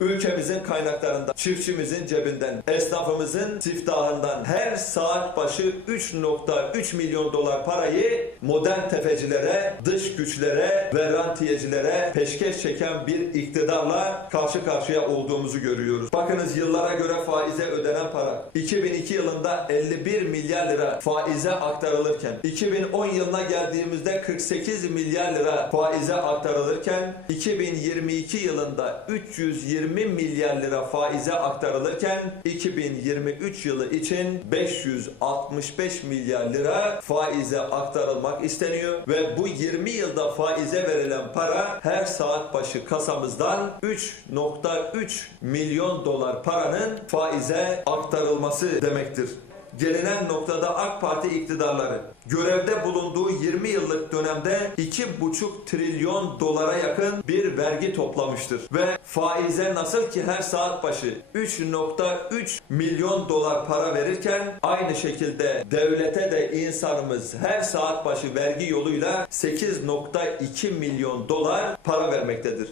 ülkemizin kaynaklarından, çiftçimizin cebinden, esnafımızın siftahından her saat başı 3.3 milyon dolar parayı modern tefecilere, dış güçlere ve rantiyecilere peşkeş çeken bir iktidarla karşı karşıya olduğumuzu görüyoruz. Bakınız yıllara göre faize ödenen para 2002 yılında 51 milyar lira faize aktarılırken 2010 yılına geldiğimizde 48 milyar lira faize aktarılırken 2022 yılında 320 milyar lira faize aktarılırken 2023 yılı için 565 milyar lira faize aktarılmak isteniyor ve bu 20 yılda faize verilen para her saat başı kasamızdan 3.3 milyon dolar paranın faize aktarılması demektir. Gelinen noktada AK Parti iktidarları görevde bulunduğu 20 yıllık dönemde 2,5 trilyon dolara yakın bir vergi toplamıştır. Ve faize nasıl ki her saat başı 3.3 milyon dolar para verirken aynı şekilde devlete de insanımız her saat başı vergi yoluyla 8.2 milyon dolar para vermektedir.